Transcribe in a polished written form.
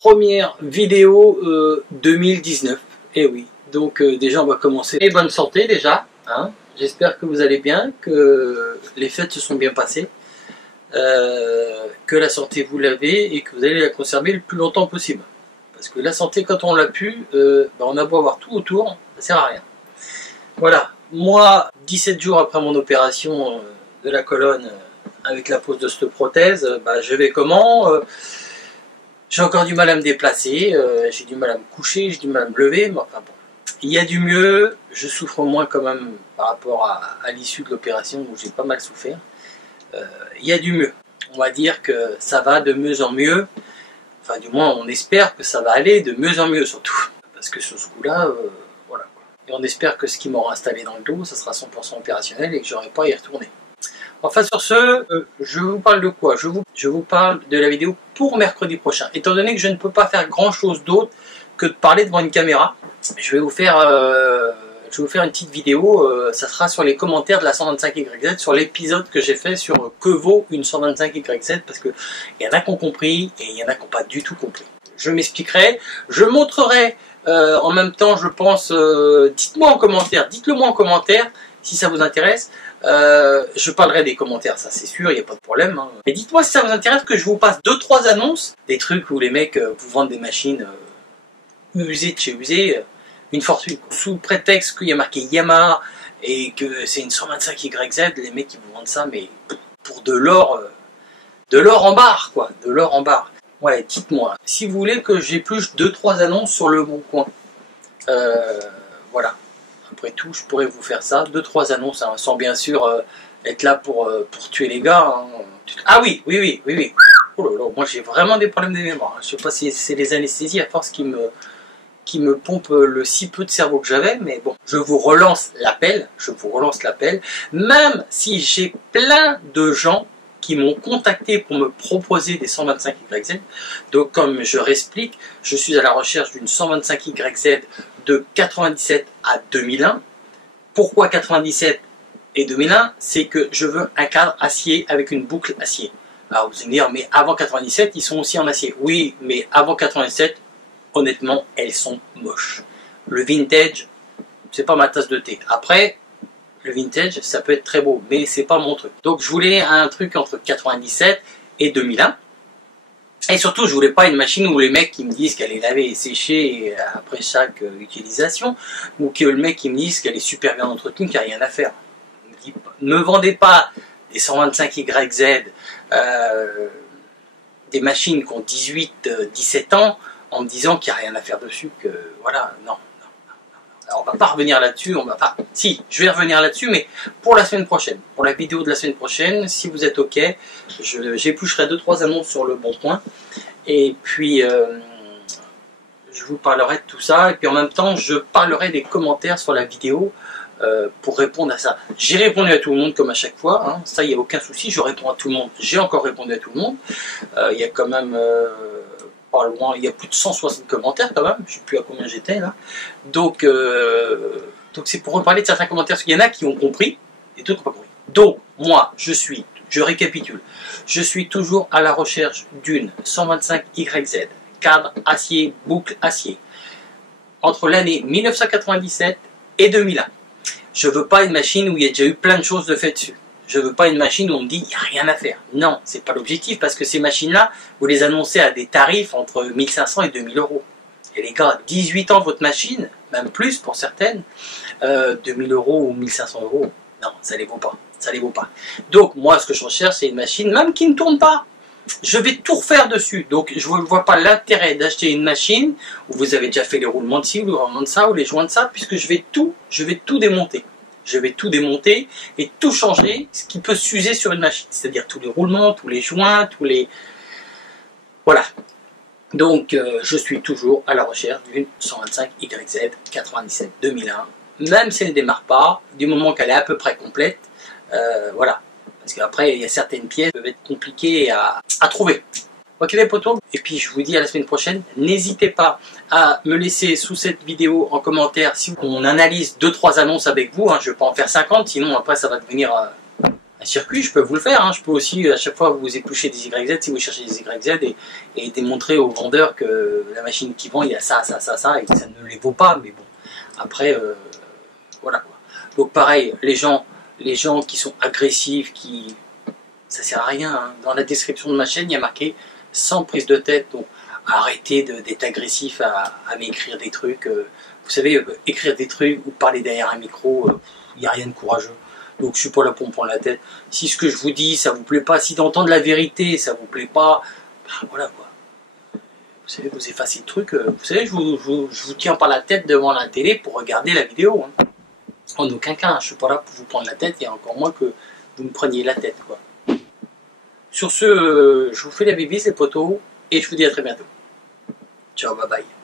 Première vidéo 2019. Et oui, donc déjà on va commencer. Et bonne santé déjà, hein. J'espère que vous allez bien, que les fêtes se sont bien passées, que la santé vous l'avez et que vous allez la conserver le plus longtemps possible. Parce que la santé, quand on l'a pu, on a beau avoir tout autour, ça sert à rien. Voilà, moi 17 jours après mon opération de la colonne avec la pose d'ostéoprothèse, je vais comment j'ai encore du mal à me déplacer, j'ai du mal à me coucher, j'ai du mal à me lever, mais enfin bon. Il y a du mieux, je souffre moins quand même par rapport à l'issue de l'opération où j'ai pas mal souffert. Il y a du mieux. On va dire que ça va de mieux en mieux. Enfin du moins on espère que ça va aller de mieux en mieux surtout. Parce que sur ce coup-là, voilà quoi. Et on espère que ce qui m'aura installé dans le dos, ça sera 100% opérationnel et que j'aurai pas à y retourner. Enfin sur ce, je vous parle de quoi? Je vous parle de la vidéo pour mercredi prochain. Étant donné que je ne peux pas faire grand chose d'autre que de parler devant une caméra, je vais vous faire une petite vidéo, ça sera sur les commentaires de la 125YZ, sur l'épisode que j'ai fait sur que vaut une 125YZ, parce qu'il y en a qui ont compris et il y en a qui n'ont pas du tout compris. Je m'expliquerai, je montrerai en même temps, je pense, dites-moi en commentaire, dites-le moi en commentaire si ça vous intéresse. Je parlerai des commentaires, ça c'est sûr, il n'y a pas de problème. Hein. Mais dites-moi si ça vous intéresse que je vous passe 2-3 annonces, des trucs où les mecs vous vendent des machines usées de chez usées, une fortune. Sous prétexte qu'il y a marqué Yamaha et que c'est une 125YZ, les mecs ils vous vendent ça, mais pour de l'or en barre, quoi, de l'or en barre. Ouais, dites-moi, si vous voulez que j'épluche 2-3 annonces sur le bon coin. Voilà. Après tout, je pourrais vous faire ça, 2-3 annonces, hein, sans bien sûr être là pour tuer les gars. Hein. Ah oui. Oh là là, moi j'ai vraiment des problèmes de mémoire. Hein. Je sais pas si c'est les anesthésies à force qui me pompent le si peu de cerveau que j'avais, mais bon, je vous relance l'appel, même si j'ai plein de gens qui m'ont contacté pour me proposer des 125YZ. Donc comme je réexplique, je suis à la recherche d'une 125YZ de 97 à 2001. Pourquoi 97 et 2001? C'est que je veux un cadre acier avec une boucle acier. Alors vous allez me dire, mais avant 97, ils sont aussi en acier. Oui, mais avant 97, honnêtement, elles sont moches. Le vintage, c'est pas ma tasse de thé. Après, le vintage, ça peut être très beau, mais c'est pas mon truc. Donc je voulais un truc entre 97 et 2001. Et surtout, je voulais pas une machine où les mecs qui me disent qu'elle est lavée et séchée après chaque utilisation, ou que le mec qui me dise qu'elle est super bien entretenue, qu'il n'y a rien à faire. Ne vendez pas des 125YZ, des machines qui ont 18-17 ans, en me disant qu'il n'y a rien à faire dessus, que voilà, non. Alors, on va pas revenir là-dessus, si, je vais revenir là-dessus, mais pour la semaine prochaine, pour la vidéo de la semaine prochaine, si vous êtes ok, j'éplucherai 2-3 annonces sur le bon coin, et puis je vous parlerai de tout ça, et puis en même temps, je parlerai des commentaires sur la vidéo pour répondre à ça. J'ai répondu à tout le monde comme à chaque fois, hein, ça il n'y a aucun souci, je réponds à tout le monde, j'ai encore répondu à tout le monde, il y a quand même... pas loin, il y a plus de 160 commentaires quand même, je ne sais plus à combien j'étais là. Donc c'est pour reparler de certains commentaires, parce qu'il y en a qui ont compris, et d'autres n'ont pas compris. Donc, moi, je récapitule, je suis toujours à la recherche d'une 125YZ, cadre acier, boucle acier, entre l'année 1997 et 2001. Je ne veux pas une machine où il y a déjà eu plein de choses de fait dessus. Je veux pas une machine où on me dit il n'y a rien à faire. Non, c'est pas l'objectif parce que ces machines-là, vous les annoncez à des tarifs entre 1500 et 2000 euros. Et les gars, 18 ans votre machine, même plus pour certaines, 2000 euros ou 1500 euros, non, ça les vaut pas. Ça les vaut pas. Donc moi, ce que je recherche, c'est une machine même qui ne tourne pas. Je vais tout refaire dessus. Donc je ne vois pas l'intérêt d'acheter une machine où vous avez déjà fait les roulements de ci, ou les roulements de ça, ou les joints de ça, puisque je vais tout démonter. Je vais tout démonter et tout changer, ce qui peut s'user sur une machine. C'est-à-dire tous les roulements, tous les joints, tous les... Voilà. Donc, je suis toujours à la recherche d'une 125YZ 97-2001. Même si elle ne démarre pas, du moment qu'elle est à peu près complète, voilà. Parce qu'après, il y a certaines pièces qui peuvent être compliquées à trouver. Ok les potos, et puis je vous dis à la semaine prochaine. N'hésitez pas à me laisser sous cette vidéo en commentaire si on analyse 2-3 annonces avec vous, hein. Je ne vais pas en faire 50, sinon après ça va devenir un circuit, je peux vous le faire. Hein. Je peux aussi, à chaque fois, vous éplucher des YZ, si vous cherchez des YZ, et démontrer aux vendeurs que la machine qui vend, il y a ça, ça, ça, ça, et que ça ne les vaut pas. Mais bon, après, voilà quoi. Donc pareil, les gens qui sont agressifs, ça sert à rien. Hein. Dans la description de ma chaîne, il y a marqué sans prise de tête. Donc arrêtez d'être agressif à m'écrire des trucs. Vous savez, écrire des trucs ou parler derrière un micro, il n'y a rien de courageux. Donc je suis pas là pour me prendre la tête. Si ce que je vous dis, ça vous plaît pas, si d'entendre la vérité, ça vous plaît pas, ben voilà quoi. Vous savez, vous effacez le truc. Vous savez, je vous tiens par la tête devant la télé pour regarder la vidéo. Hein. En aucun cas, hein, je suis pas là pour vous prendre la tête, et encore moins que vous me preniez la tête quoi. Sur ce, je vous fais la bibise les potos, et je vous dis à très bientôt. Ciao, bye bye.